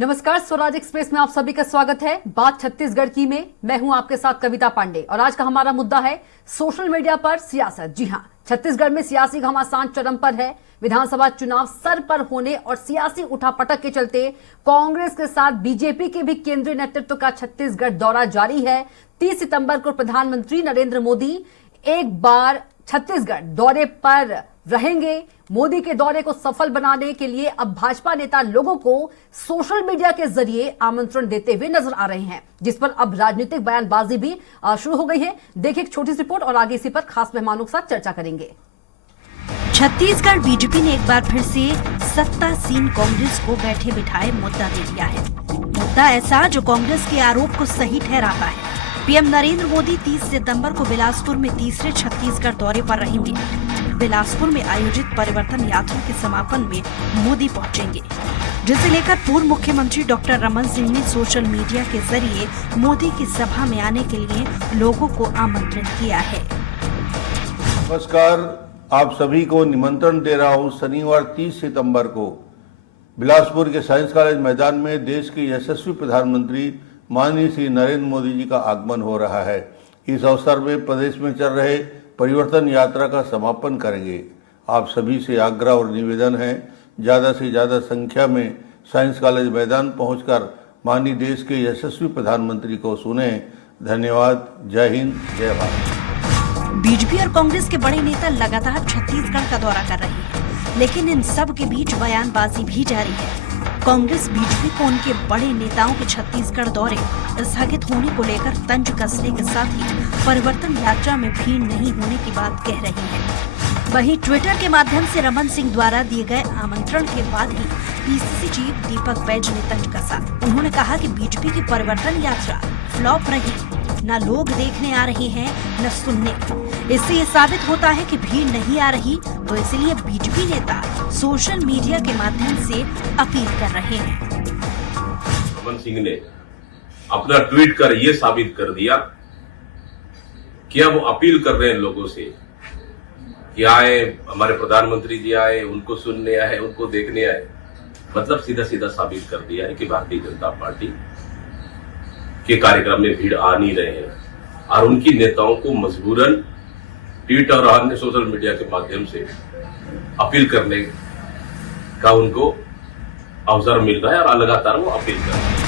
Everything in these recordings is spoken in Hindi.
नमस्कार, स्वराज एक्सप्रेस में आप सभी का स्वागत है। बात छत्तीसगढ़ की में मैं हूं आपके साथ कविता पांडे और आज का हमारा मुद्दा है सोशल मीडिया पर सियासत। जी हां, छत्तीसगढ़ में सियासी घमासान चरम पर है। विधानसभा चुनाव सर पर होने और सियासी उठापटक के चलते कांग्रेस के साथ बीजेपी के भी केंद्रीय नेतृत्व का छत्तीसगढ़ दौरा जारी है। 30 सितंबर को प्रधानमंत्री नरेंद्र मोदी एक बार छत्तीसगढ़ दौरे पर रहेंगे। मोदी के दौरे को सफल बनाने के लिए अब भाजपा नेता लोगों को सोशल मीडिया के जरिए आमंत्रण देते हुए नजर आ रहे हैं, जिस पर अब राजनीतिक बयानबाजी भी शुरू हो गई है। देखिए एक छोटी सी रिपोर्ट और आगे इसी पर खास मेहमानों के साथ चर्चा करेंगे। छत्तीसगढ़ बीजेपी ने एक बार फिर से सत्तासीन कांग्रेस को बैठे बिठाए मुद्दा दे दिया है। मुद्दा ऐसा जो कांग्रेस के आरोप को सही ठहराता है। पीएम नरेंद्र मोदी 30 सितंबर को बिलासपुर में तीसरे छत्तीसगढ़ दौरे पर रहेंगे। बिलासपुर में आयोजित परिवर्तन यात्रा के समापन में मोदी पहुंचेंगे, जिसे लेकर पूर्व मुख्यमंत्री डॉक्टर रमन सिंह ने सोशल मीडिया के जरिए मोदी की सभा में आने के लिए लोगों को आमंत्रित किया है। नमस्कार, आप सभी को निमंत्रण दे रहा हूं। शनिवार 30 सितंबर को बिलासपुर के साइंस कॉलेज मैदान में देश के यशस्वी प्रधानमंत्री माननीय श्री नरेंद्र मोदी जी का आगमन हो रहा है। इस अवसर में प्रदेश में चल रहे परिवर्तन यात्रा का समापन करेंगे। आप सभी से आग्रह और निवेदन है, ज़्यादा से ज़्यादा संख्या में साइंस कॉलेज मैदान पहुंचकर माननीय देश के यशस्वी प्रधानमंत्री को सुने। धन्यवाद। जय हिंद, जय भारत। बीजेपी और कांग्रेस के बड़े नेता लगातार छत्तीसगढ़ का दौरा कर रहे हैं, लेकिन इन सब के बीच बयानबाजी भी जारी है। कांग्रेस बीजेपी को उनके बड़े नेताओं के छत्तीसगढ़ दौरे स्थगित होने को लेकर तंज कसने के साथ ही परिवर्तन यात्रा में भीड़ नहीं होने की बात कह रही है। वहीं ट्विटर के माध्यम से रमन सिंह द्वारा दिए गए आमंत्रण के बाद ही पीसीसी चीफ दीपक बैज ने तंज कसा। उन्होंने कहा कि बीजेपी की परिवर्तन यात्रा फ्लॉप रही, न लोग देखने आ रहे हैं न सुनने। इससे ये साबित होता है कि भीड़ नहीं आ रही, तो इसलिए बीजेपी नेता सोशल मीडिया के माध्यम से अपील कर रहे हैं। रमन सिंह ने अपना ट्वीट कर ये साबित कर दिया कि अब अपील कर रहे हैं लोगों से कि आए, हमारे प्रधानमंत्री जी आए, उनको सुनने आए, उनको देखने आए। मतलब सीधा सीधा साबित कर दिया है कि भारतीय जनता पार्टी के कार्यक्रम में भीड़ आ नहीं रहे हैं और उनकी नेताओं को मजबूरन ट्वीट और अन्य सोशल मीडिया के माध्यम से अपील करने का उनको अवसर मिल रहा है और लगातार वो अपील कर रहे हैं।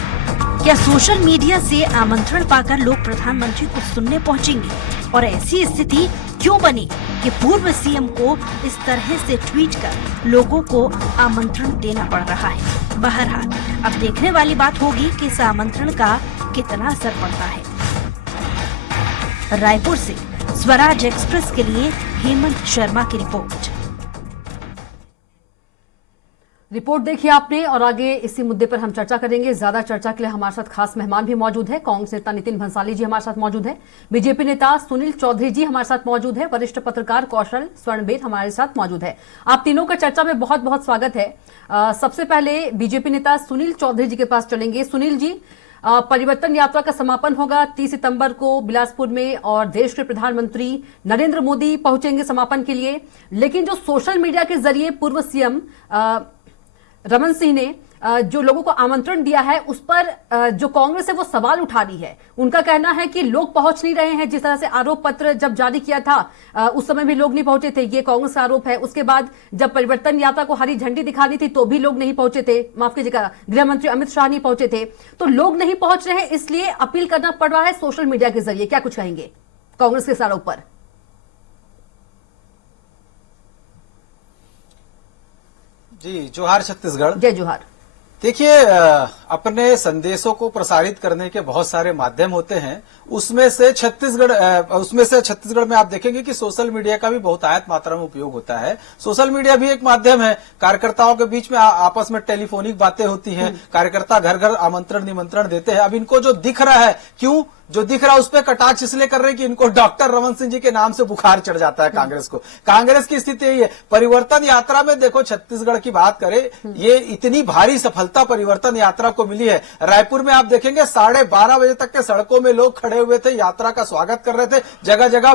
क्या सोशल मीडिया से आमंत्रण पाकर लोग प्रधानमंत्री को सुनने पहुंचेंगे? और ऐसी स्थिति क्यों बनी कि पूर्व सीएम को इस तरह से ट्वीट कर लोगों को आमंत्रण देना पड़ रहा है? बहरहाल अब देखने वाली बात होगी कि इस आमंत्रण का कितना असर पड़ता है। रायपुर से स्वराज एक्सप्रेस के लिए हेमंत शर्मा की रिपोर्ट देखिए आपने और आगे इसी मुद्दे पर हम चर्चा करेंगे। ज्यादा चर्चा के लिए हमारे साथ खास मेहमान भी मौजूद है। कांग्रेस नेता नितिन भंसाली जी हमारे साथ मौजूद है। बीजेपी नेता सुनील चौधरी जी हमारे साथ मौजूद है। वरिष्ठ पत्रकार कौशल स्वर्णबेद हमारे साथ मौजूद है। आप तीनों का चर्चा में बहुत बहुत स्वागत है। सबसे पहले बीजेपी नेता सुनील चौधरी जी के पास चलेंगे। सुनील जी, परिवर्तन यात्रा का समापन होगा 30 सितंबर को बिलासपुर में और देश के प्रधानमंत्री नरेंद्र मोदी पहुंचेंगे समापन के लिए, लेकिन जो सोशल मीडिया के जरिए पूर्व सीएम रमन सिंह ने जो लोगों को आमंत्रण दिया है उस पर जो कांग्रेस है वो सवाल उठा रही है। उनका कहना है कि लोग पहुंच नहीं रहे हैं। जिस तरह से आरोप पत्र जब जारी किया था उस समय भी लोग नहीं पहुंचे थे, ये कांग्रेस का आरोप है। उसके बाद जब परिवर्तन यात्रा को हरी झंडी दिखानी थी तो भी लोग नहीं पहुंचे थे, माफ कीजिएगा गृह मंत्री अमित शाह नहीं पहुंचे थे। तो लोग नहीं पहुंच रहे हैं, इसलिए अपील करना पड़ रहा है सोशल मीडिया के जरिए। क्या कुछ कहेंगे कांग्रेस के इस आरोप पर? जी जोहार छत्तीसगढ़। जय जोहार। देखिए, अपने संदेशों को प्रसारित करने के बहुत सारे माध्यम होते हैं। उसमें से छत्तीसगढ़ में आप देखेंगे कि सोशल मीडिया का भी बहुत आयत मात्रा में उपयोग होता है। सोशल मीडिया भी एक माध्यम है। कार्यकर्ताओं के बीच में आपस में टेलीफोनिक बातें होती हैं। कार्यकर्ता घर घर आमंत्रण निमंत्रण देते हैं। अब इनको जो दिख रहा है, क्यों जो दिख रहा है उस पर कटाक्ष इसलिए कर रहे हैं कि इनको डॉक्टर रमन सिंह जी के नाम से बुखार चढ़ जाता है कांग्रेस को। कांग्रेस की स्थिति यही है। परिवर्तन यात्रा में देखो, छत्तीसगढ़ की बात करें, ये इतनी भारी सफलता सफलता परिवर्तन यात्रा को मिली है। रायपुर में आप देखेंगे 12:30 बजे तक के सड़कों में लोग खड़े हुए थे, यात्रा का स्वागत कर रहे थे। जगह जगह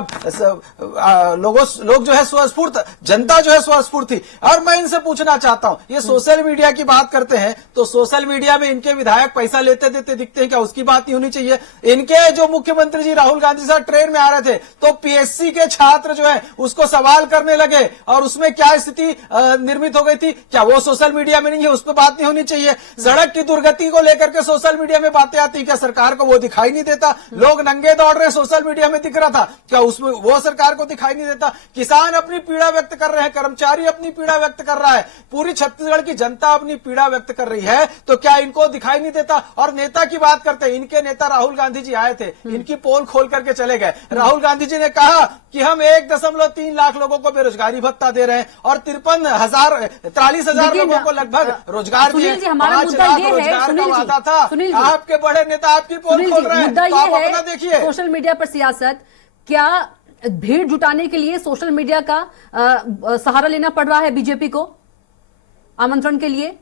लोग जो है स्वस्फूर्त, जनता जो है स्वस्फूर्त थी। और मैं इनसे पूछना चाहता हूं, ये सोशल मीडिया की बात करते हैं तो सोशल मीडिया में इनके विधायक पैसा लेते देते दिखते हैं क्या? उसकी बात नहीं होनी चाहिए। इनके जो मुख्यमंत्री जी राहुल गांधी साहब ट्रेन में आ रहे थे तो पीएससी के छात्र जो है उसको सवाल करने लगे और उसमें क्या स्थिति निर्मित हो गई थी, क्या वो सोशल मीडिया में नहीं है? उस पर बात नहीं होनी चाहिए। सड़क की दुर्गति को लेकर के सोशल मीडिया में बातें आती, क्या सरकार को वो दिखाई नहीं देता? लोग नंगे दौड़ रहे हैं, सोशल मीडिया में दिख रहा था, क्या उसमें वो सरकार को दिखाई नहीं देता? किसान अपनी पीड़ा व्यक्त कर रहे हैं, कर्मचारी अपनी पीड़ा व्यक्त कर रहा है, पूरी छत्तीसगढ़ की जनता अपनी पीड़ा व्यक्त कर रही है, तो क्या इनको दिखाई नहीं देता? और नेता की बात करते हैं, इनके नेता राहुल गांधी जी आए थे, इनकी पोल खोल करके चले गए। राहुल गांधी जी ने कहा कि हम 1.3 लाख लोगों को बेरोजगारी भत्ता दे रहे हैं और 43,000 लोगों को लगभग रोजगार दिए। 5 लाख रोजगार का वादा था। आपके बड़े नेता आपकी पोल खोल रहे हैं, तो आप अपना देखिए। सोशल मीडिया पर सियासत, क्या भीड़ जुटाने के लिए सोशल मीडिया का सहारा लेना पड़ रहा है बीजेपी को आमंत्रण के लिए?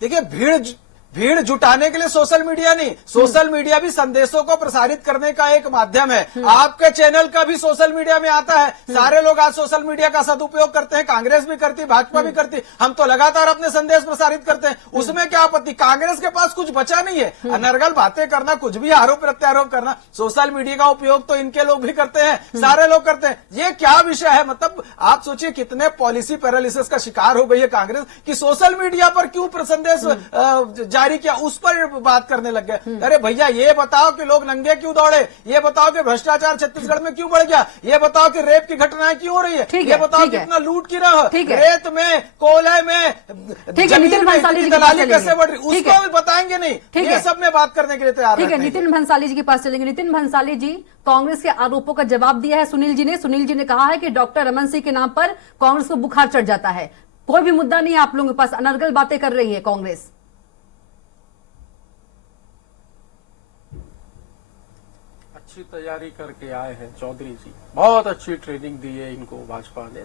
देखिए, भीड़ जुटाने के लिए सोशल मीडिया नहीं, सोशल मीडिया भी संदेशों को प्रसारित करने का एक माध्यम है। आपके चैनल का भी सोशल मीडिया में आता है। सारे लोग आज सोशल मीडिया का सदुपयोग करते हैं, कांग्रेस भी करती, भाजपा भी करती। हम तो लगातार अपने संदेश प्रसारित करते हैं, उसमें क्या आपत्ति? कांग्रेस के पास कुछ बचा नहीं है। अनर्गल बातें करना, कुछ भी आरोप प्रत्यारोप करना, सोशल मीडिया का उपयोग तो इनके लोग भी करते हैं, सारे लोग करते हैं। ये क्या विषय है? मतलब आप सोचिए कितने पॉलिसी पैरालिसिस का शिकार हो गई है कांग्रेस कि सोशल मीडिया पर क्यों संदेश जारी किया, उस पर बात करने लग गए। अरे भैया, ये बताओ कि लोग नंगे क्यों दौड़े, ये बताओ कि भ्रष्टाचार छत्तीसगढ़ में क्यों बढ़ गया, ये बताओ कि रेप की घटनाएं क्यों हो रही है, ये बताओ कितना लूट की रहा, रेत में, कोयले में, जमीन में दलाली कैसे बढ़ रही, उसको भी बताएंगे नहीं। ये सब में बात करने के लिए तैयार। ठीक है, नितिन भंसाली जी के पास चलेंगे। नितिन भंसाली जी, कांग्रेस के आरोपों का जवाब दिया है सुनील जी ने। सुनील जी ने कहा है कि डॉक्टर रमन सिंह के नाम पर कांग्रेस को बुखार चढ़ जाता है। कोई भी मुद्दा नहीं है आप लोगों के पास, अनर्गल बातें कर रही है कांग्रेस। अच्छी तैयारी करके आए हैं चौधरी जी, बहुत अच्छी ट्रेनिंग दी है इनको भाजपा ने।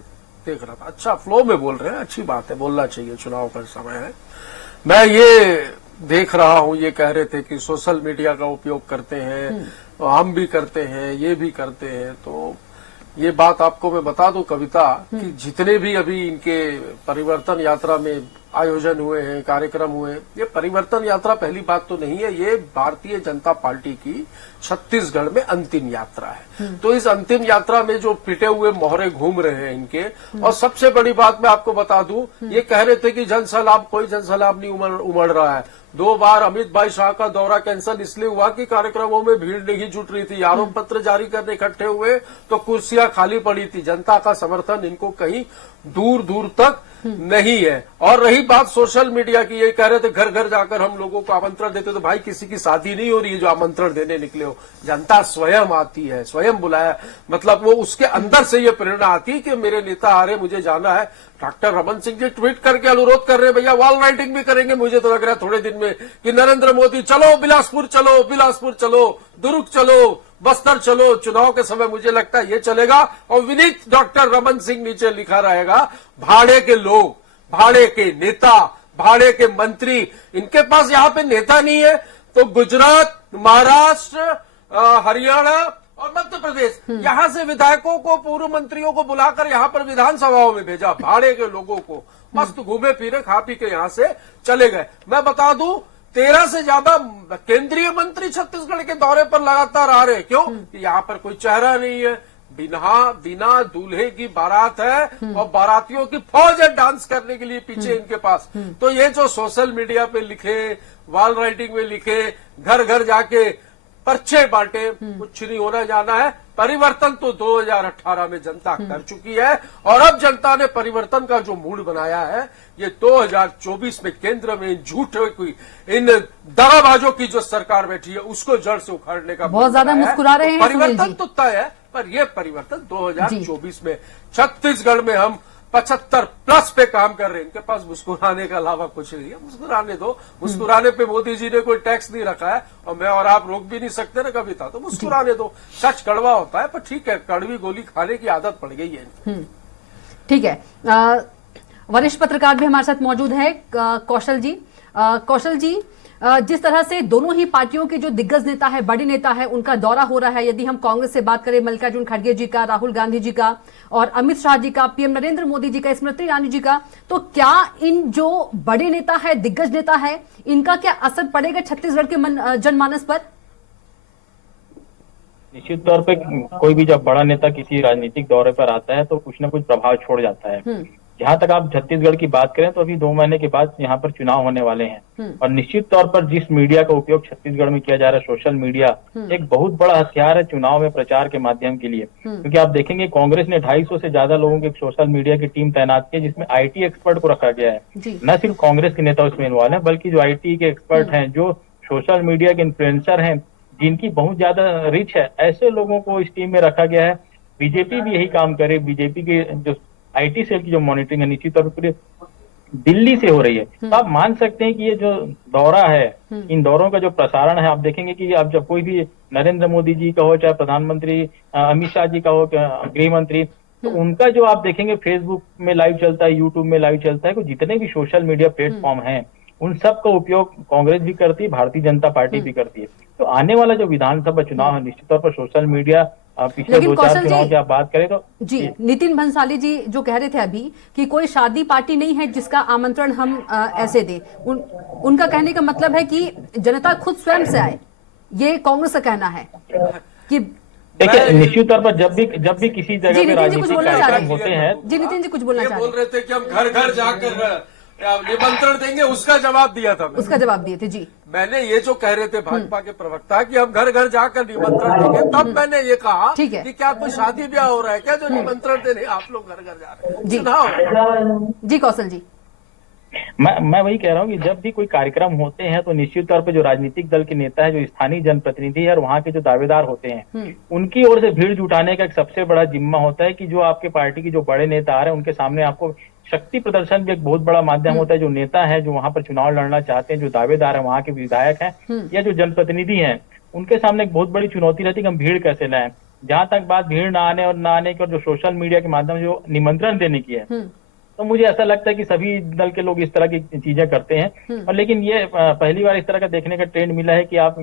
देख रहा था, अच्छा फ्लो में बोल रहे हैं, अच्छी बात है, बोलना चाहिए, चुनाव का समय है। मैं ये देख रहा हूं, ये कह रहे थे कि सोशल मीडिया का उपयोग करते हैं, हम भी करते हैं, ये भी करते हैं। तो ये बात आपको मैं बता दूं कविता, कि जितने भी अभी इनके परिवर्तन यात्रा में आयोजन हुए हैं, कार्यक्रम हुए, ये परिवर्तन यात्रा पहली बात तो नहीं है, ये भारतीय जनता पार्टी की छत्तीसगढ़ में अंतिम यात्रा है। तो इस अंतिम यात्रा में जो पिटे हुए मोहरे घूम रहे हैं इनके, और सबसे बड़ी बात मैं आपको बता दूं, ये कह रहे थे कि जनसैलाब, कोई जनसैलाब नहीं उमड़ रहा है। 2 बार अमित भाई शाह का दौरा कैंसिल इसलिए हुआ कि कार्यक्रमों में भीड़ नहीं जुट रही थी, आरोप पत्र जारी करने इकट्ठे हुए तो कुर्सियां खाली पड़ी थी। जनता का समर्थन इनको कहीं दूर दूर तक नहीं है। और रही बात सोशल मीडिया की, ये कह रहे थे घर घर जाकर हम लोगों को आमंत्रण देते, तो भाई किसी की शादी नहीं हो रही है जो आमंत्रण देने निकले हो, जनता स्वयं आती है, स्वयं बुलाया, मतलब वो उसके अंदर से ये प्रेरणा आती है कि मेरे नेता आ रहे, मुझे जाना है। डॉक्टर रमन सिंह जी ट्वीट करके अनुरोध कर रहे हैं, भैया वॉल राइटिंग भी करेंगे, मुझे तो लग रहा है थोड़े दिन में, कि नरेंद्र मोदी चलो बिलासपुर चलो, बिलासपुर चलो, दुर्ग चलो, बस्तर चलो। चुनाव के समय मुझे लगता है ये चलेगा। और विनीत डॉक्टर रमन सिंह नीचे लिखा रहेगा। भाड़े के लोग, भाड़े के नेता, भाड़े के मंत्री, इनके पास यहाँ पे नेता नहीं है तो गुजरात, महाराष्ट्र, हरियाणा और मध्य प्रदेश, यहां से विधायकों को, पूर्व मंत्रियों को बुलाकर यहां पर विधानसभाओं में भेजा, भाड़े के लोगों को। मस्त घूमे फिरे, खा पी के यहां से चले गए। मैं बता दूं, 13 से ज्यादा केंद्रीय मंत्री छत्तीसगढ़ के दौरे पर लगातार आ रहे हैं। क्यों? यहाँ पर कोई चेहरा नहीं है, बिना दूल्हे की बारात है और बारातियों की फौज है डांस करने के लिए पीछे इनके पास। तो ये जो सोशल मीडिया पे लिखे, वॉल राइटिंग में लिखे, घर घर जाके पर्चे बांटे, कुछ नहीं होना जाना है। परिवर्तन तो 2018 में जनता कर चुकी है और अब जनता ने परिवर्तन का जो मूड बनाया है, ये 2024 में केंद्र में झूठे कोई इन दगाबाजों की जो सरकार बैठी है उसको जड़ से उखाड़ने का बहुत ज्यादा मुस्कुरा रहे हैं। परिवर्तन तो तय है, पर यह परिवर्तन 2024 में छत्तीसगढ़ में हम 75+ पे काम कर रहे हैं। इनके पास मुस्कुराने के अलावा कुछ नहीं है। मुस्कुराने दो, मुस्कुराने पे मोदी जी ने कोई टैक्स नहीं रखा है और मैं और आप रोक भी नहीं सकते ना कविता, तो मुस्कुराने दो। सच कड़वा होता है पर ठीक है, कड़वी गोली खाने की आदत पड़ गई है। ठीक है। वरिष्ठ पत्रकार भी हमारे साथ मौजूद है कौशल जी। कौशल जी, जिस तरह से दोनों ही पार्टियों के जो दिग्गज नेता है, बड़े नेता है, उनका दौरा हो रहा है, यदि हम कांग्रेस से बात करें मल्लिकार्जुन खड़गे जी का, राहुल गांधी जी का और अमित शाह जी का, पीएम नरेंद्र मोदी जी का, स्मृति ईरानी जी का, तो क्या इन जो बड़े नेता है, दिग्गज नेता है, इनका क्या असर पड़ेगा छत्तीसगढ़ के जनमानस पर? निश्चित तौर पे कोई भी जब बड़ा नेता किसी राजनीतिक दौरे पर आता है तो कुछ न कुछ प्रभाव छोड़ जाता है। जहां तक आप छत्तीसगढ़ की बात करें तो अभी 2 महीने के बाद यहाँ पर चुनाव होने वाले हैं और निश्चित तौर पर जिस मीडिया का उपयोग छत्तीसगढ़ में किया जा रहा है, सोशल मीडिया एक बहुत बड़ा हथियार है चुनाव में प्रचार के माध्यम के लिए। क्योंकि आप देखेंगे कांग्रेस ने 250 से ज्यादा लोगों की सोशल मीडिया की टीम तैनात की है, जिसमें आईटी एक्सपर्ट को रखा गया है। न सिर्फ कांग्रेस के नेता उसमें इन्वॉल्व है, बल्कि जो आईटी के एक्सपर्ट हैं, जो सोशल मीडिया के इन्फ्लुएंसर हैं, जिनकी बहुत ज्यादा रिच है, ऐसे लोगों को इस टीम में रखा गया है। बीजेपी भी यही काम करे। बीजेपी के जो आईटी सेल की जो मॉनिटरिंग है निश्चित तौर पर पूरे दिल्ली से हो रही है। तो आप मान सकते हैं कि ये जो दौरा है, इन दौरों का जो प्रसारण है, आप देखेंगे कि अब जब कोई भी नरेंद्र मोदी जी का हो, चाहे प्रधानमंत्री अमित शाह जी का हो, गृह मंत्री, तो उनका जो आप देखेंगे फेसबुक में लाइव चलता है, यूट्यूब में लाइव चलता है, जितने भी सोशल मीडिया प्लेटफॉर्म हैं उन सब का उपयोग कांग्रेस भी करती है, भारतीय जनता पार्टी भी करती है। तो आने वाला जो विधानसभा चुनाव है निश्चित तौर पर सोशल मीडिया पिछले 2-4 चुनाव की आप बात करें तो जी नितिन भंसाली जी जो कह रहे थे अभी कि कोई शादी पार्टी नहीं है जिसका आमंत्रण हम ऐसे दें, उनका कहने का मतलब है कि जनता खुद स्वयं से आए, ये कांग्रेस का कहना है कि देखिए निश्चित तौर पर जब भी किसी जगह पे राजनीतिक कार्यक्रम होते हैं। जी नितिन जी कुछ बोलना चाह रहे बोल रहे थे कि हम घर घर जाकर निमंत्रण देंगे, उसका जवाब दिया था। उसका जवाब दिए थे जी। मैंने ये जो कह रहे थे भाजपा के प्रवक्ता कि हम घर घर जाकर निमंत्रण देंगे, तब मैंने ये कहा ठीक है कि क्या कोई शादी ब्याह हो रहा है क्या जो निमंत्रण देने आप लोग घर घर जा रहे हैं? जी चुनाव जी कौशल जी, मैं वही कह रहा हूँ कि जब भी कोई कार्यक्रम होते हैं तो निश्चित तौर पे जो राजनीतिक दल के नेता है, जो स्थानीय जनप्रतिनिधि है और वहाँ के जो दावेदार होते हैं, उनकी ओर से भीड़ जुटाने का एक सबसे बड़ा जिम्मा होता है कि जो आपके पार्टी की जो बड़े नेता आ रहे हैं उनके सामने आपको शक्ति प्रदर्शन भी एक बहुत बड़ा माध्यम होता है। जो नेता है, जो वहां पर चुनाव लड़ना चाहते हैं, जो दावेदार है, वहाँ के विधायक हैं या जो जनप्रतिनिधि हैं, उनके सामने एक बहुत बड़ी चुनौती रहती है कि हम भीड़ कैसे लाएं। जहां तक बात भीड़ ना आने की और जो सोशल मीडिया के माध्यम से जो निमंत्रण देने की है, तो मुझे ऐसा लगता है कि सभी दल के लोग इस तरह की चीजें करते हैं। और लेकिन ये पहली बार इस तरह का देखने का ट्रेंड मिला है कि आप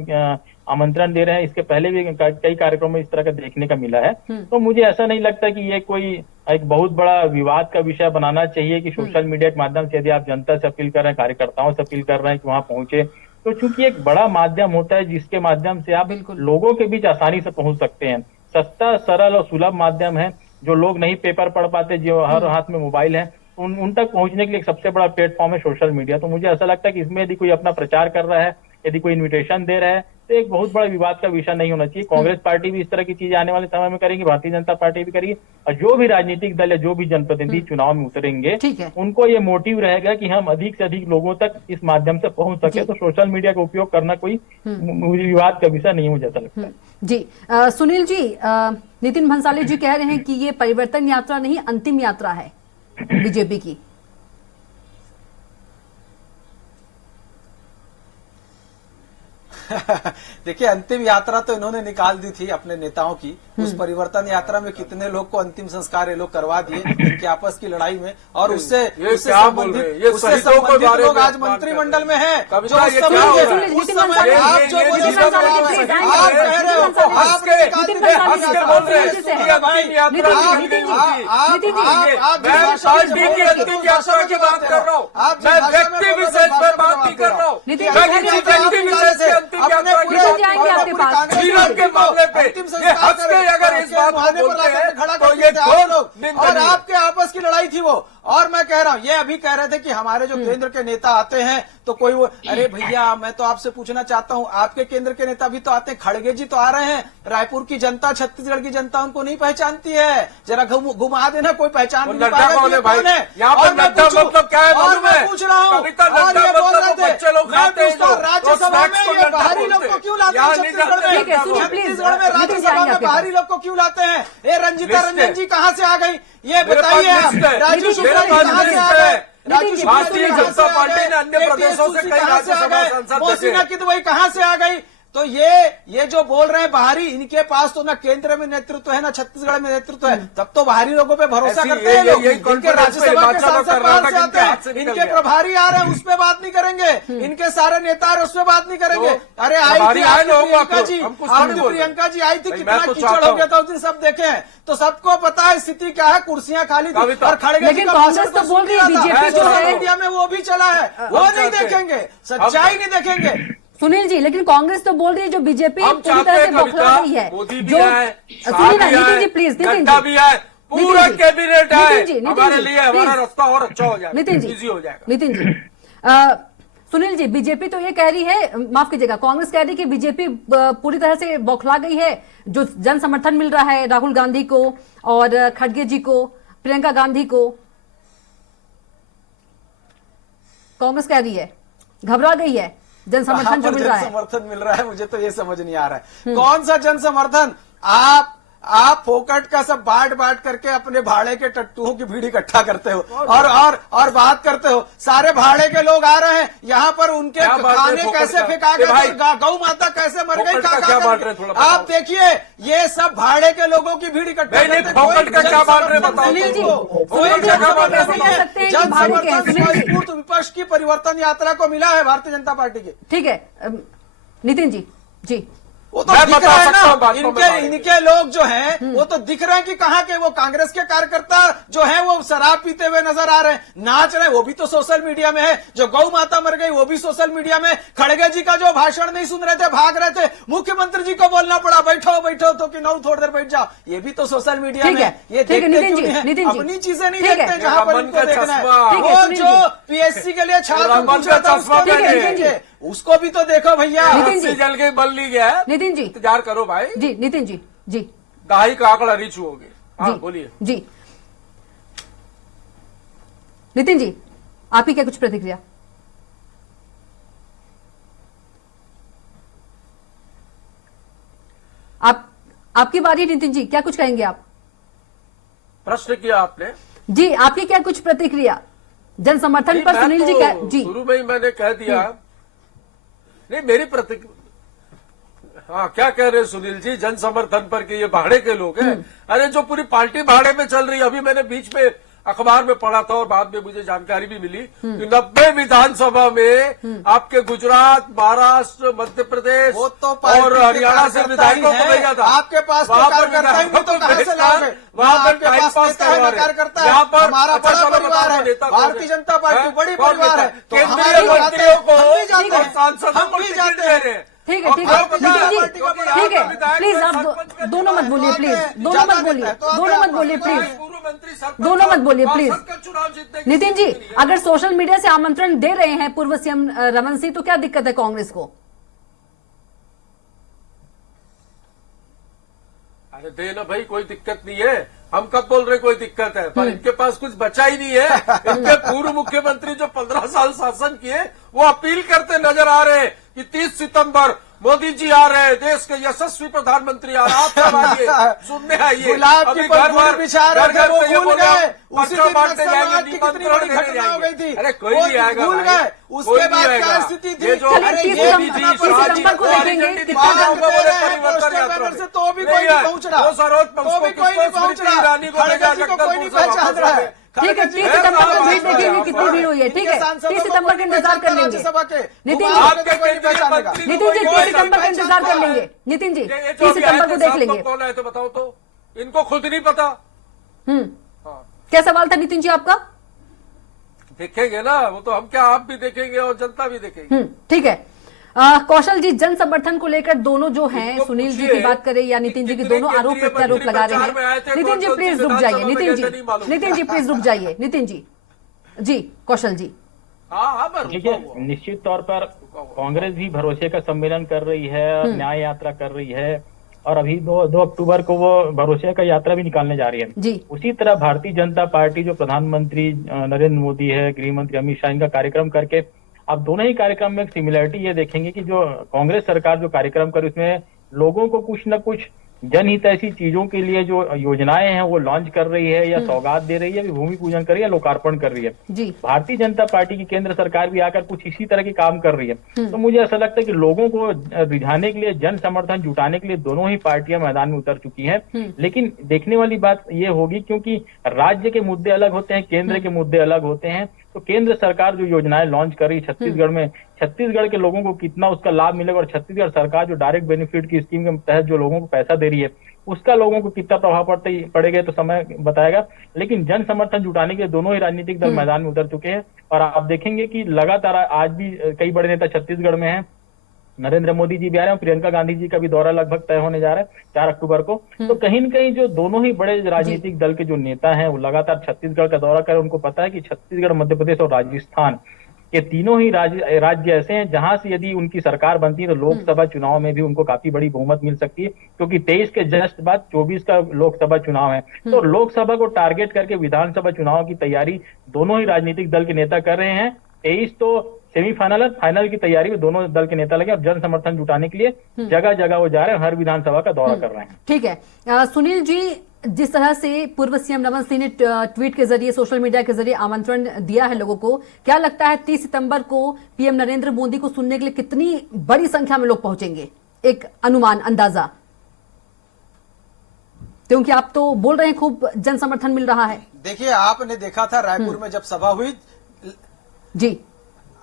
आमंत्रण दे रहे हैं। इसके पहले भी कई कार्यक्रमों में इस तरह का देखने का मिला है। तो मुझे ऐसा नहीं लगता कि ये कोई एक बहुत बड़ा विवाद का विषय बनाना चाहिए कि सोशल मीडिया के माध्यम से यदि आप जनता से अपील कर रहे हैं, कार्यकर्ताओं से अपील कर रहे हैं कि वहां पहुंचे, तो चूंकि एक बड़ा माध्यम होता है जिसके माध्यम से आप लोगों के बीच आसानी से पहुंच सकते हैं। सस्ता, सरल और सुलभ माध्यम है। जो लोग नहीं पेपर पढ़ पाते, जो हर हाथ में मोबाइल है, उन तक पहुंचने के लिए एक सबसे बड़ा प्लेटफॉर्म है सोशल मीडिया। तो मुझे ऐसा लगता है कि इसमें यदि कोई अपना प्रचार कर रहा है, यदि कोई इन्विटेशन दे रहा है, तो एक बहुत बड़ा विवाद का विषय नहीं होना चाहिए। कांग्रेस पार्टी भी इस तरह की चीजें आने वाले समय में करेगी, भारतीय जनता पार्टी भी करेगी, और जो भी राजनीतिक दल है, जो भी जनप्रतिनिधि चुनाव में उतरेंगे, उनको ये मोटिव रहेगा कि हम अधिक से अधिक लोगों तक इस माध्यम से पहुंच सके। तो सोशल मीडिया का उपयोग करना कोई विवाद का विषय नहीं, मुझे ऐसा लगता है। जी सुनील जी, नितिन भंसाली जी कह रहे हैं कि ये परिवर्तन यात्रा नहीं, अंतिम यात्रा है बीजेपी की। देखिए, अंतिम यात्रा तो इन्होंने निकाल दी थी अपने नेताओं की। उस परिवर्तन यात्रा में कितने लोग को अंतिम संस्कार ये लोग करवा दिए इनके आपस की लड़ाई में, और उससे संबंधित लोग आज मंत्रिमंडल में हैं। उस समय आप जो आप कह रहे हो, की बात कर रहा हूँ, मैं व्यक्ति विशेष पर बात नहीं कर रहा हूँ, के मामले पे ये हंस के अगर इस बात को बोलते हैं तो ये और आपके आपस की लड़ाई थी वो। और मैं कह रहा हूँ, ये अभी कह रहे थे कि हमारे जो केंद्र के नेता आते हैं तो कोई वो, अरे भैया मैं तो आपसे पूछना चाहता हूँ, आपके केंद्र के नेता भी तो आते हैं, खड़गे जी तो आ रहे हैं। रायपुर की जनता, छत्तीसगढ़ की जनता उनको नहीं पहचानती है। जरा घुमा देना, कोई पहचान नहीं पाएगा कौन है। और मैं पूछ रहा हूँ, और ये बोल रहे थे, मैं पूछता हूँ राज्यसभा में ये बाहरी लोग को क्यों लाते हैं? छत्तीसगढ़ में राज्यसभा में बाहरी लोग को क्यों लाते हैं? ये रंजीता रंजन जी कहाँ से आ गई, ये बताइए आप। राजू शुक्ला जी कहाँ से आ गए? भारतीय जनता पार्टी ने अन्य प्रदेशों से कई राज्यसभा सांसद मोहसिना किदवई कहाँ से आ गई? तो ये जो बोल रहे हैं बाहरी, इनके पास तो ना केंद्र में नेतृत्व है ना छत्तीसगढ़ में नेतृत्व है, तब तो बाहरी लोगों पे भरोसा ऐसी करते हैं लोग। यही इनके कॉन्फ्रेंस राज्यसभा में के हिमाचल और सांसद बाहर से कर्नाटक आते इनके हाथ से हैं, निकल इनके गया। प्रभारी आ रहे हैं, उस पर बात नहीं करेंगे, इनके सारे नेता आ रहे हैं, उस पर बात नहीं करेंगे। तो अरे आई प्रभारी थी आए आपकी लोग प्रियंका आपको, जी, हम कुछ थोड़ी आपकी बोल रहे। प्रियंका जी आई थी, भाई, कितना मैं तो कीचड़ चाहता हो हूं। गया था उस दिन, सब देखे हैं, तो सबको पता है स्थिति क्या है, कुर्सियां खाली थी कविता। और खड़गे जी लेकिन का कांग्रेस भाषण तो बोल रही है, सुन लिया था। बीजेपी जो सोशल है- मीडिया में वो भी चला है, वो नहीं चाहते हैं। देखेंगे, सच्चाई नहीं देखेंगे। सुनील जी, लेकिन कांग्रेस तो बोल रही है जो बीजेपी हम पूरी चाहते तरह से हैं बौखला कविता, गई है। मोदी भी जो आए, शाह सुनिए ना, भी नितिन आए, जी प्लीज, नितिन नड्डा जी भी आए, पूरा नितिन जी, कैबिनेट आए, नितिन जी, नितिन हमारे जी, लिए हमारा प्लीज। रास्ता और अच्छा हो जाएगा, नितिन जी, इजी हो जाएगा। नितिन जी, सुनील जी, बीजेपी तो ये कह रही है, माफ कीजिएगा, कांग्रेस कह रही है कि बीजेपी पूरी तरह से बौखला गई है, जो जन समर्थन मिल रहा है राहुल गांधी को और खड़गे जी को, प्रियंका गांधी को, कांग्रेस कह रही है घबरा गई है जन समर्थन जो मिल रहा है। समर्थन मिल रहा है, मुझे तो ये समझ नहीं आ रहा है कौन सा जन समर्थन। आप फोकट का सब बांट करके अपने भाड़े के टट्टुओं की भीड़ इकट्ठा करते हो और बात करते हो। सारे भाड़े के लोग आ रहे हैं यहाँ पर, उनके क्या बात है खाने फोकट कैसे का? फेंका ए भाई, गए, गौ माता कैसे मर गई, फोकट का क्या बांट रहे हैं, थोड़ा आप बताओ। देखिए ये सब भाड़े के लोगों की भीड़ इकट्ठा नहीं, करते, फोकट का कोई क्या बांट रहे हैं, जन बताओ सुनील जी, समर्थन सुनील जी, जन आप लोग समर्थन कैसे नहीं कह है। सकते हैं कि जन भाड़े के हैं? समर्थन सुनील जी, मजबूत विपक्ष की परिवर्तन यात्रा को मिला है भारतीय जनता पार्टी की। ठीक है, नितिन जी, जी वो तो मैं दिख बता रहा है सकता हूं ना, बात को, मैं इनके लोग जो हैं वो तो दिख रहे हैं कि कहाँ के वो कांग्रेस के कार्यकर्ता जो हैं वो शराब पीते हुए नजर आ रहे हैं, नाच रहे हैं, वो भी तो सोशल मीडिया में है। जो गौ माता मर गई वो भी सोशल मीडिया में। खड़गे जी का जो भाषण नहीं सुन रहे थे, भाग रहे थे, मुख्यमंत्री जी को बोलना पड़ा बैठो तो कि नौ थोड़ी देर बैठ जाओ, ये भी तो सोशल मीडिया ठीक में है, ये ठीक है, देखते नितिन क्यों जी, नहीं नितिन है, जी, अपनी चीजें नहीं ठीक है। देखते हैं जहां पर रमन इनको का देखना चश्मा। ठीक है, है। वो सुनील जो जी। पीएससी के लिए छात्र रमन पूछ रहा का था चश्मा उसको ठीक है, भी नितिन जी। देखेंगे, उसको भी तो देखो भैया। नितिन जी। रस्सी जल के बल ली गया है, नितिन जी, इंतजार करो भाई, जी नितिन जी, जी दहाई का आंकड़ा रीच होगी। हाँ जी बोलिए। जी, नितिन जी, आप ही क्या कुछ प्रतिक्रिया? आपकी बारी नितिन जी, क्या कुछ कहेंगे आप? प्रश्न किया आपने जी, आपकी क्या कुछ प्रतिक्रिया जन समर्थन नहीं, पर? मैं सुनील जी तो क्या जी, शुरू में ही मैंने कह दिया। नहीं मेरी प्रतिक्रिया, हाँ क्या कह रहे हैं सुनील जी, जन समर्थन पर कि ये भाड़े के लोग हैं। अरे जो पूरी पार्टी भाड़े में चल रही है, अभी मैंने बीच में अखबार में पढ़ा था और बाद में मुझे जानकारी भी मिली कि 90 विधानसभा में आपके गुजरात, महाराष्ट्र, मध्य प्रदेश वो तो पार्टी और के हरियाणा से कार्यकर्ता ही विधायकों को हैं। भेजा था। आपके पास तो वहाँ पर कार्यकर्ता ही नहीं, तो कहाँ से लाओगे? वहाँ पर आपके टाइम पास पास नेता है, करवा रहे हैं। कार्यकर्ता है। यहाँ पर हमारा अच्छा, बड़ा चलो परिवार बताओ है, नेता कौन भारतीय जनता पार्टी हैं? बड़ी कौन परिवार नेता? है, तो केंद्रीय हमारी बात है, मंत्रियों को हम भी जाते ठीक है। हैं, सांसदों हम को भी टिकट जाते दे हैं। रहे हैं। ठीक है, और ठीक है, आप नितिन जी, क्योंकि ठीक है, विधायक प्लीज को आप सरपंच का दोनों मत बोलिए, प्लीज दोनों मत बोलिए, दोनों मत बोलिए प्लीज, पूर्व मंत्री सरपंच दोनों मत बोलिए, प्लीज। सांसद का चुनाव जीतने की नितिन जी, स्थिति नहीं है। अगर सोशल मीडिया से आमंत्रण दे रहे हैं पूर्व सीएम रमन सिंह, तो क्या दिक्कत है कांग्रेस को? अरे देना भाई, कोई दिक्कत नहीं है। हम कब बोल रहे कोई दिक्कत है, पर इनके पास कुछ बचा ही नहीं है। इनके पूर्व मुख्यमंत्री जो 15 साल शासन किए, वो अपील करते नजर आ रहे हैं कि 30 सितंबर मोदी जी आ रहे हैं, देश के यशस्वी प्रधानमंत्री आ रहे हैं, आप सब आइए, सुनने आइए। गुलाब की अभी पत्ती बिछा रहे थे, वो भूल गए। उसी दिन बांटने नक्सलवाद जाएंगे, की कितनी बड़ी घटना हो गई थी, अरे कोई वो नहीं आएगा भूल भाई, गए। कोई उसके नहीं बाद क्या आएगा। स्थिति थी? ये जो चलिए, अरे 30 ये भी सितंबर जी, को शिवाजी सितंबर को को देखेंगे आरजेडी कितना बांध जाओगे दे रहे हैं परिवर्तन पोस्टर यात्रा बैनर में। से, तो भी नहीं कोई है। नहीं पहुंच रहा, वो सरोज पंच तो भी को कोई नहीं किसको पहुंच स्मृति रहा। ईरानी को खड़गे भेजा जी को जगदलपुर कोई नहीं से वापस पहचान रहा है। ठीक है, 30 सितंबर को भीड़ देखेंगे कितनी भीड़ हुई है। ठीक है, 30 सितंबर का इंतजार कर लेंगे। राज्यसभा के नितिन जी, आपके केंद्रीय मंत्री नितिन जी, 30 सितंबर का इंतजार कर लेंगे। नितिन जी, 30 सितंबर को देख लेंगे। कौन आए थे बताओ तो, इनको खुद नहीं पता। हाँ। क्या सवाल था नितिन जी आपका? देखेंगे ना, वो तो हम क्या, आप भी देखेंगे और जनता भी देखेगी। ठीक है। कौशल जी, जन समर्थन को लेकर दोनों जो हैं, इनको सुनील जी पूछिए की बात करें या नितिन जी की, कितने दोनों आरोप केंद्रीय प्रत्यारोप मंत्री लगा रहे प्रचार में आए थे, हैं। नितिन जी कौन-कौन प्लीज सी रुक जाइए, विधानसभा में नितिन गए थे, नहीं मालूम। जी, नितिन जी प्लीज रुक जाइए, नितिन जी। जी कौशल जी, हाँ हाँ, मैं रुका देखिए, हुआ हूँ। निश्चित तौर पर कांग्रेस भी भरोसे का सम्मेलन कर रही है, न्याय यात्रा कर रही है, और अभी 2 अक्टूबर को वो भरोसे का यात्रा भी निकालने जा रही है। जी उसी तरह भारतीय जनता पार्टी, जो प्रधानमंत्री नरेंद्र मोदी है, गृह मंत्री अमित शाह, इनका कार्यक्रम करके आप दोनों ही कार्यक्रम में एक सिमिलरिटी ये देखेंगे कि जो कांग्रेस सरकार जो कार्यक्रम करे, उसमें लोगों को कुछ न कुछ जनहित ऐसी चीजों के लिए जो योजनाएं हैं वो लॉन्च कर रही है या सौगात दे रही है, या भूमि पूजन कर रही है, लोकार्पण कर रही है। जी भारतीय जनता पार्टी की केंद्र सरकार भी आकर कुछ इसी तरह के काम कर रही है। तो मुझे ऐसा लगता है कि लोगों को रिझाने के लिए, जन समर्थन जुटाने के लिए दोनों ही पार्टियां मैदान में उतर चुकी हैं। लेकिन देखने वाली बात ये होगी, क्योंकि राज्य के मुद्दे अलग होते हैं, केंद्र के मुद्दे अलग होते हैं, तो केंद्र सरकार जो योजनाएं लॉन्च कर रही है छत्तीसगढ़ में, छत्तीसगढ़ के लोगों को कितना उसका लाभ मिलेगा, और छत्तीसगढ़ सरकार जो डायरेक्ट बेनिफिट की स्कीम के तहत जो लोगों को पैसा दे रही है उसका लोगों को कितना प्रभाव पड़ेगा तो समय बताएगा। लेकिन जन समर्थन जुटाने के लिए दोनों ही राजनीतिक दल मैदान में उतर चुके हैं, और आप देखेंगे कि लगातार आज भी कई बड़े नेता छत्तीसगढ़ में हैं। नरेंद्र मोदी जी भी आ रहे हैं, प्रियंका गांधी जी का भी दौरा लगभग तय होने जा रहा है 4 अक्टूबर को। तो कहीं न कहीं जो दोनों ही बड़े राजनीतिक दल के जो नेता हैं वो लगातार छत्तीसगढ़ का दौरा कर रहे हैं। उनको पता है कि छत्तीसगढ़, मध्य प्रदेश और राजस्थान ये तीनों ही राज्य ऐसे हैं जहां से यदि उनकी सरकार बनती है तो लोकसभा चुनाव में भी उनको काफी बड़ी बहुमत मिल सकती है, क्योंकि 23 के जस्ट बाद 24 का लोकसभा चुनाव है। तो लोकसभा को टारगेट करके विधानसभा चुनाव की तैयारी दोनों ही राजनीतिक दल के नेता कर रहे हैं। 23 तो सेमीफाइनल है, फाइनल की तैयारी में दोनों दल के नेता लगे और जन समर्थन जुटाने के लिए जगह जगह वो जा रहे हैं, हर विधानसभा का दौरा कर रहे हैं। ठीक है सुनील जी, जिस तरह से पूर्व सीएम रमन सिंह ने ट्वीट के जरिए, सोशल मीडिया के जरिए आमंत्रण दिया है लोगों को, क्या लगता है 30 सितंबर को पीएम नरेंद्र मोदी को सुनने के लिए कितनी बड़ी संख्या में लोग पहुंचेंगे? एक अनुमान, अंदाजा, क्योंकि आप तो बोल रहे हैं खूब जन समर्थन मिल रहा है। देखिए, आपने देखा था रायपुर में जब सभा हुई, जी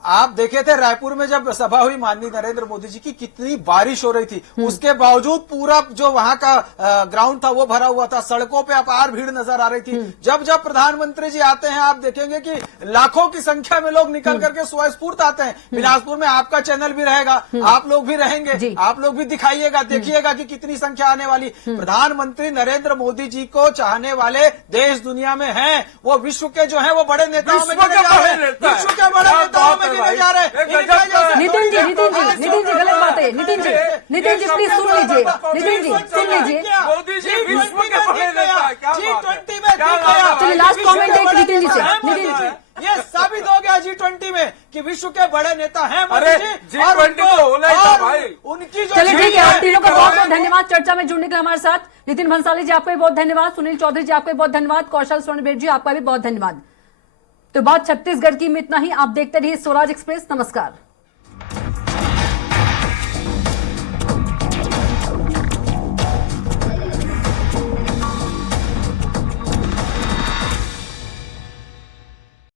आप देखे थे रायपुर में जब सभा हुई माननीय नरेंद्र मोदी जी की, कितनी बारिश हो रही थी, उसके बावजूद पूरा जो वहां का ग्राउंड था वो भरा हुआ था, सड़कों पे अपार भीड़ नजर आ रही थी। जब जब प्रधानमंत्री जी आते हैं आप देखेंगे कि लाखों की संख्या में लोग निकल करके स्वस्फूर्त आते हैं। बिलासपुर में आपका चैनल भी रहेगा, आप लोग भी रहेंगे, आप लोग भी दिखाइएगा, देखिएगा कि कितनी संख्या आने वाली। प्रधानमंत्री नरेंद्र मोदी जी को चाहने वाले देश दुनिया में हैं, वो विश्व के जो है वो बड़े नेताओं में गिने जा रहे हैं, विश्व के बड़े नेताओं में जा रहे हैं। नितिन जी गलत बात है। नितिन जी प्लीज सुन लीजिए। नितिन जी सुन लीजिए। मोदी जी विश्व के बड़े नेता, G20 में चलिए लास्ट कमेंट एक नितिन जी से। नितिन जी, ये साबित हो गया G20 में कि विश्व के बड़े नेता हैं मोदी अरे जी। G20 तो होना ही था भाई। उनकी जो चलिए ठीक है, आप तीनों का बहुत बहुत धन्यवाद चर्चा में जुड़ने के लिए हमारे साथ। नितिन भंसाली जी आपका भी बहुत धन्यवाद, सुनील चौधरी जी आपका भी बहुत धन्यवाद, कौशल स्वर्णबेट जी आपका भी बहुत धन्यवाद। तो बात छत्तीसगढ़ की में इतना ही। आप देखते रहिए स्वराज एक्सप्रेस। नमस्कार।